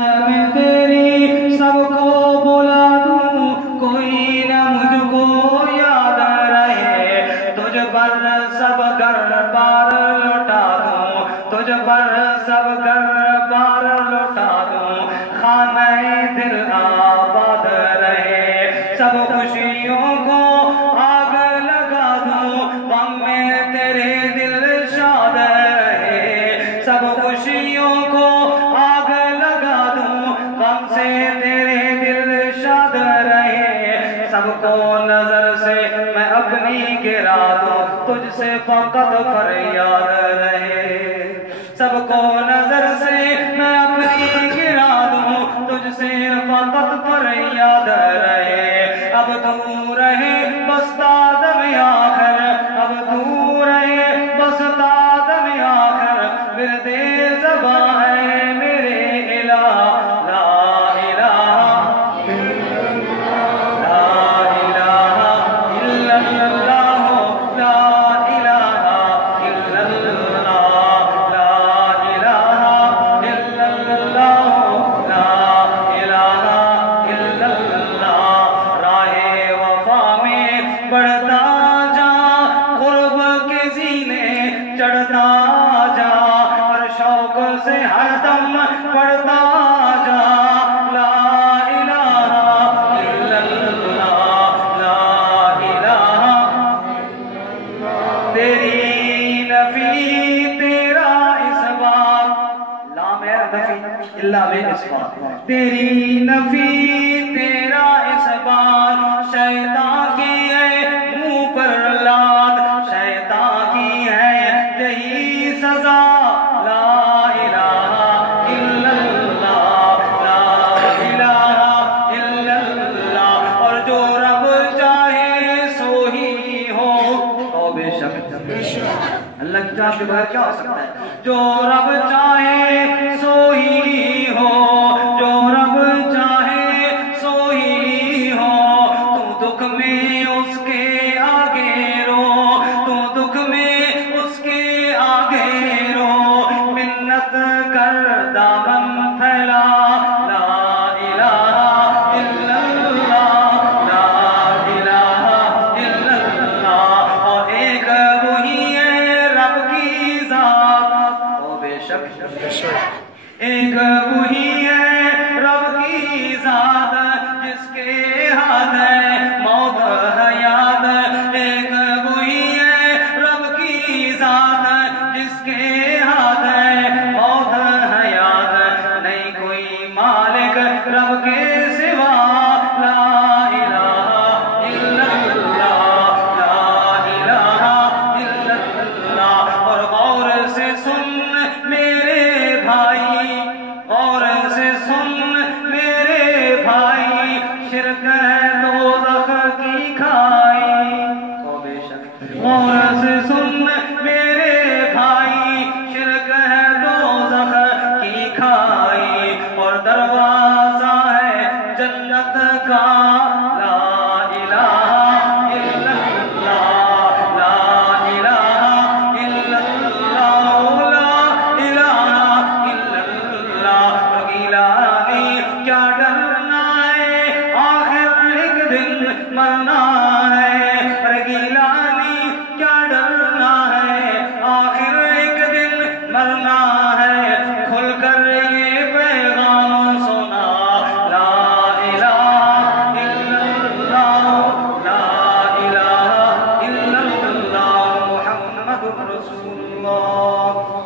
میں تیری سب کو بلا دوں، کوئی نہ مجھ کو یاد رہے، تجھ پر سب گھر بار لوٹا دوں، تجھ پر سب گھر بار لوٹا دوں، خانہ دل آباد رہے، سب خوشیوں کو آگ لگا دوں، غم میں تیرے دل شاد رہے، سب خوشیوں کو آگ لگا دوں، غم سے تیرے دل شاد رہے، سب کو نظر سے میں اپنی گرا دوں، تجھ سے فقط فریاد رہے، سب کو نظر سے میں اپنی گرا دوں، تجھ سے فقط فریاد رہے، اب تو رہے بس دم آخر، اب تو رہے بس دم آخر، ورد زباں ہے میرے الہ، لا الہ لا الہ الا اللہ، لا الہ الا اللہ، لا الہ الا اللہ، لا الہ الا اللہ، راہ وفا میں بڑھتا جا، قرب کے زینے چڑھتا جا، ہر شوق سے ہر دم پڑھتا جا، لا الہ الا اللہ، لا الہ تیری نفی تیرا اس بات، لام ہے نفی اللہ میں اس بات، تیری نفی تیرا اس بات، شیطان کی ہے منہ پر لات، شیطان کی ہے یہی سزا، لا الہ الا اللہ، لا الہ الا اللہ، اور جو رب چاہے سو ہی ہو، تو بے شک اللہ کی چاہت کے بغیر کیا ہو سکتا ہے، جو رب چاہے سو ہی ہو، جو رب چاہے سو ہی ہو، تو دکھ میں اس کے آگے رو، تو دکھ میں اس کے آگے رو، منت کر دامن پھیلا، لا الہ الا اللہ، لا الہ الا اللہ، اور ایک وہی ہے رب کی ذات، او بے شک ایک وہی ہے رب کی ذات، جس کے ہاتھ ہے موت حیات، ایک وہی ہے رب کی ذات، جس کے ہاتھ ہے موت حیات، نہیں کوئی مالک رب کے سوا، لا الہ الا اللہ، لا الہ الا اللہ، اور غور سے سن میرے بھائی، غور سے سن میرے بھائی، شرک ہے دوزخ کی کھائی، او بے شک غور سے سن میرے بھائی، شرک ہے دوزخ کی کھائی، اور دروازہ ہے جنت کا، لا الہ الا اللہ، لا الہ الا اللہ، لا الہ الا اللہ، گیلانی کیا ڈرنا ہے، آخر ایک دن مرنا ہے، گیلانی کیا ڈرنا ہے، آخر ایک دن مرنا ہے، کھل کر یہ پیغام سنا، لا الہ الا اللہ، لا الہ الا اللہ، محمد رسول اللہ۔